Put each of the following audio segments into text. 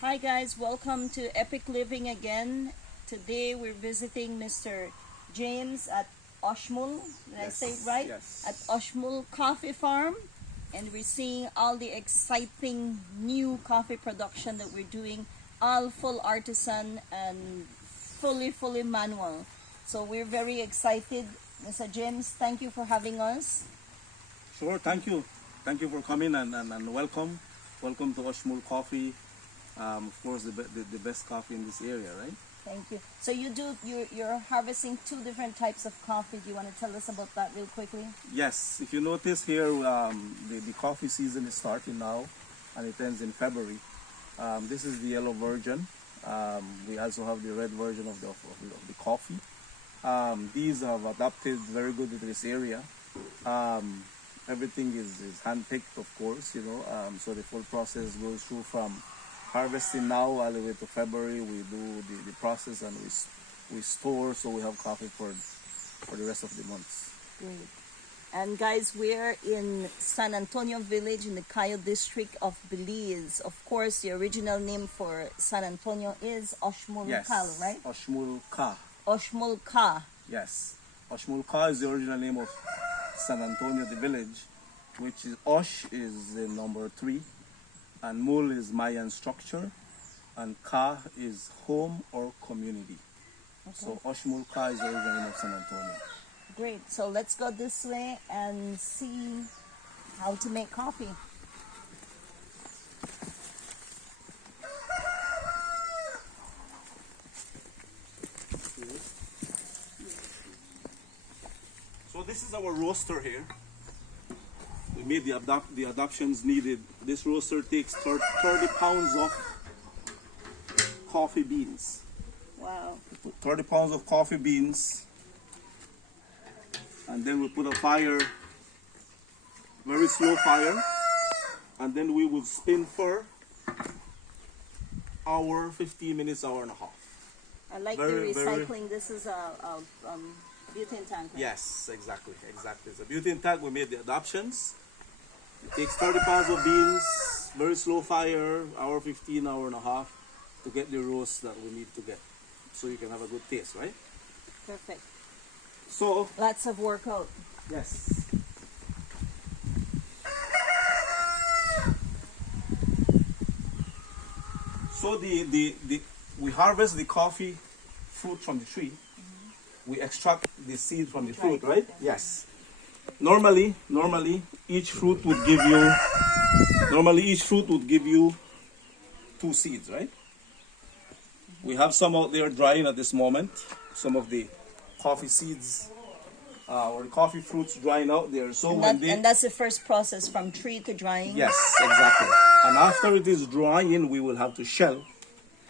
Hi guys, welcome to Epic Living again. Today we're visiting Mr. James at OXMUL. Did I say it right? Yes. At OXMUL Coffee Farm. And we're seeing all the exciting new coffee production that we're doing, all full artisan and fully manual. So we're very excited. Mr. James, thank you for having us. Sure, thank you. Thank you for coming and welcome. Welcome to OXMUL Coffee. Of course, the best coffee in this area, right? Thank you. So you're harvesting two different types of coffee. Do you want to tell us about that real quickly? Yes, if you notice here, the coffee season is starting now and it ends in February. This is the yellow version. We also have the red version of the coffee. These have adapted very good to this area. Everything is hand-picked, of course, you know, so the full process goes through from harvesting now all the way to February. We do the process and we store, so we have coffee for the rest of the months. Great. And guys, we're in San Antonio Village in the Cayo district of Belize. Of course, the original name for San Antonio is OXMUL, Yes, right? OXMUL Ka. OXMUL Ka. Yes, OXMUL Ka is the original name of San Antonio, the village, which is Osh is the number 3, and Mul is Mayan structure, and Ka is home or community. Okay. So OXMUL Ka is the original name of San Antonio. Great. So let's go this way and see how to make coffee. So this is our roaster here. We made the adaptations needed. This roaster takes 30 pounds of coffee beans. Wow. We put 30 pounds of coffee beans, and then we put a fire, very slow fire, and then we will spin for hour, 15 minutes, hour and a half. I like Very, the very- recycling. This is a butane tank. Right? Yes, exactly. It's a butane tank. We made the adaptions. It takes 30 pounds of beans, very slow fire, hour 15, hour and a half to get the roast that we need to get, so you can have a good taste, right? Perfect. So, Lots of workout. yes. So we harvest the coffee fruit from the tree. We extract the seed from the fruit, right? Yes. Normally each fruit would give you 2 seeds, right? We have some out there drying at this moment. Some of the coffee seeds or coffee fruits drying out there. So And that's the first process from tree to drying. yes, exactly. And after it is drying, we will have to shell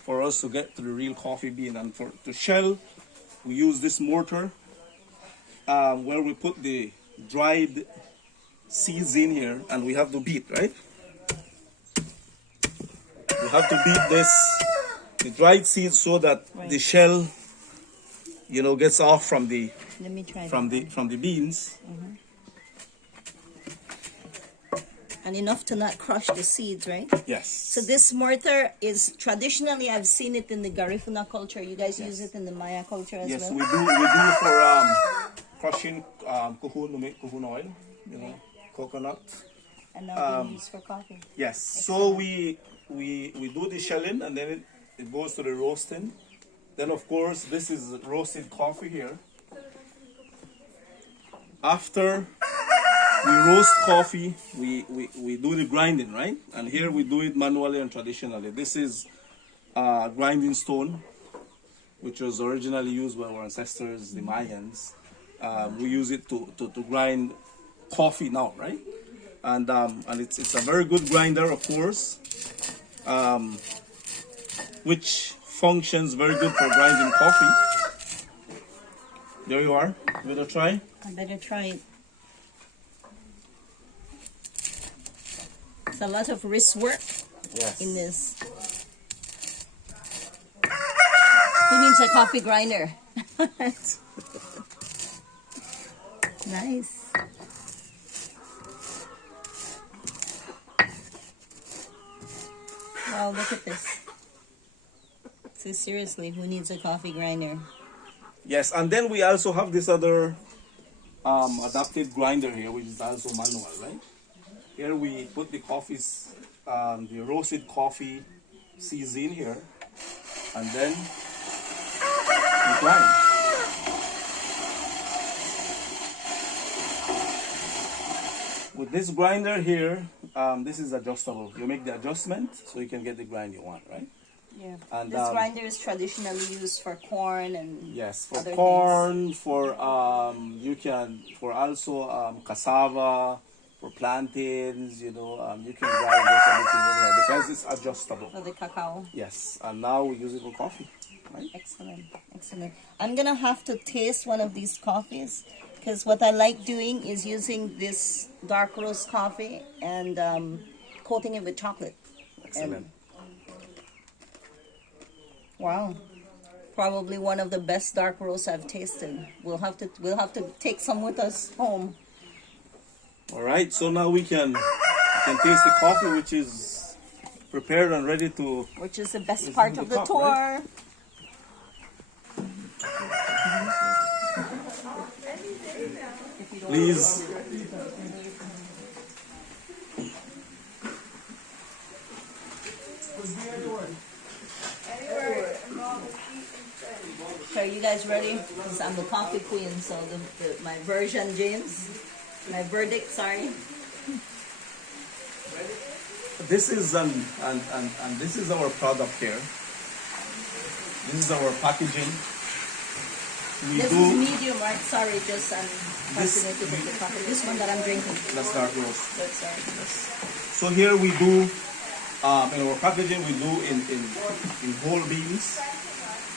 for us to get to the real coffee bean. And to shell, we use this mortar where we put the dried seeds in here, and we have to beat, right? We have to beat the dried seeds so that the shell, you know, gets off from the Let me try from the beans. And enough to not crush the seeds, right? Yes. So this mortar is traditionally, I've seen it in the Garifuna culture. You guys use it in the Maya culture as Yes, well? we do for crushing kuhun to make kuhun oil, you know, coconut. And now they use for coffee. Yes. So we do the shelling, and then it goes to the roasting. Then of course this is roasted coffee here. After we roast coffee, we do the grinding, right? And here we do it manually and traditionally. This is grinding stone, which was originally used by our ancestors, the Mayans. We use it to grind coffee now, right? And it's a very good grinder, of course, which functions very good for grinding coffee. There you are. Give it a try. I better try it. It's a lot of wrist work Yes. in this. Who needs a coffee grinder? Nice. Wow, look at this. So seriously, who needs a coffee grinder? Yes, and then we also have this other adapted grinder here, which is also manual, right? Here we put the coffees, the roasted coffee seeds in here, and then we grind. With this grinder here, this is adjustable. You make the adjustment so you can get the grind you want, right? Yeah. And This grinder is traditionally used for corn and yes, for other corn, for you can for also cassava, for plantains. You know, you can grind this anything in here because it's adjustable. for the cacao. Yes, and now we use it for coffee, right? Excellent, excellent. I'm gonna have to taste one of these coffees because what I like doing is using this dark roast coffee and coating it with chocolate. Excellent. Wow, probably one of the best dark roasts I've tasted. We'll have to take some with us home. All right, so now we can taste the coffee, which is prepared and ready to. Which is the best It's part in the of the cup, tour. right? Please. So are you guys ready? 'Cause I'm the coffee queen, so my version, James, my verdict. Sorry. This is and this is our product here. This is our packaging. We This do is medium, right? Sorry, just This- fascinated with the coffee. This one that I'm drinking. that's dark roast. Good, sorry. So here we do in our packaging we do in whole beans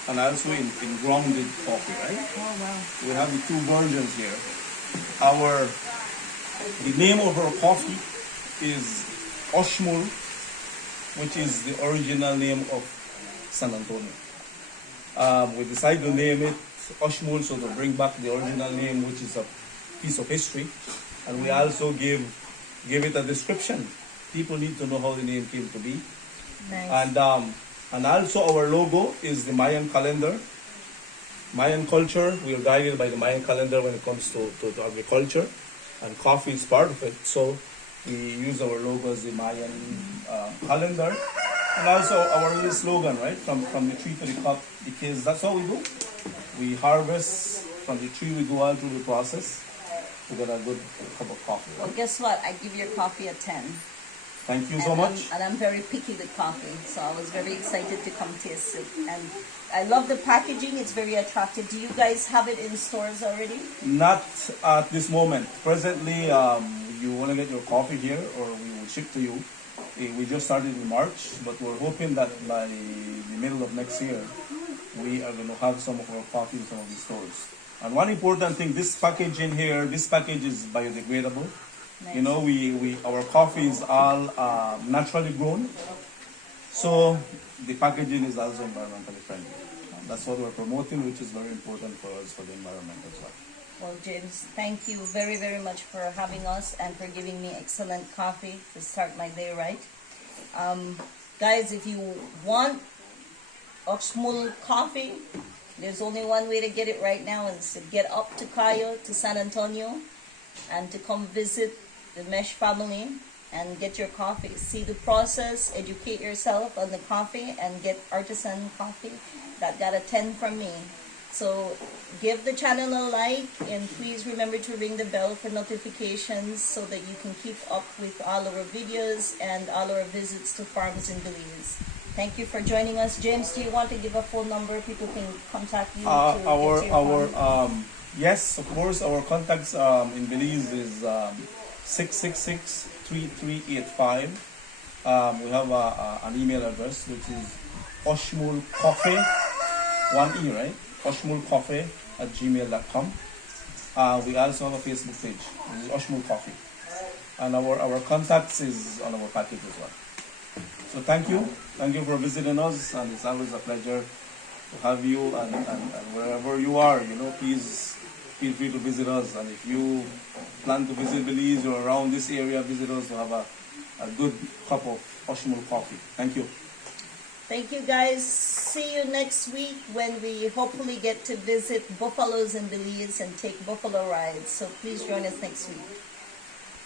and also in grounded coffee, right? Oh wow. We have the two versions here. The name of our coffee is OXMUL, which is the original name of San Antonio. We decided to name it OXMUL so to bring back the original name, which is a piece of history, and we also give it a description. People need to know how the name came to be, Nice. and also our logo is the Mayan calendar. Mayan culture, we are guided by the Mayan calendar when it comes to agriculture, and coffee is part of it. So we use our logo as the Mayan calendar, and also our little slogan, right? From the tree to the cup, because that's what we do. We harvest from the tree, we go out through the process to get a good cup of coffee. Well, Right? guess what? I give your coffee a 10. Thank you so And much. I'm very picky with coffee, so I was very excited to come taste it. And I love the packaging; it's very attractive. Do you guys have it in stores already? Not at this moment. Presently, you want to get your coffee here, or we will ship to you. We just started in March, but we're hoping that by the middle of next year, we are going to have some of our coffee in some of the stores. And one important thing, this package in here, this package is biodegradable. Nice. You know, our coffee is all naturally grown, so the packaging is also environmentally friendly. That's what we're promoting, which is very important for us, for the environment as well. Well, James, thank you very, very much for having us and for giving me excellent coffee to start my day right. Guys, if you want OXMUL coffee, there's only one way to get it right now, is to get up to Cayo, to San Antonio, and to come visit the Mesh family and get your coffee. See the process, educate yourself on the coffee, and get artisan coffee. That got a 10 from me. So give the channel a like, and please remember to ring the bell for notifications so that you can keep up with all our videos and all our visits to farms in Belize. Thank you for joining us. James, do you want to give a phone number people can contact you? To get to your farm? Yes, of course, our contacts in Belize is 666-3385. We have an email address, which is OXMULcoffee, 1E, right? OXMULcoffee@gmail.com. We also have a Facebook page, which is OXMUL Coffee. And our contacts is on our package as well. So thank you for visiting us, and it's always a pleasure to have you, and wherever you are, please feel free to visit us. And if you plan to visit Belize or around this area, visit us to have a good cup of OXMUL coffee. Thank you. Thank you, guys. see you next week when we hopefully get to visit buffaloes in Belize and take buffalo rides. So please join us next week.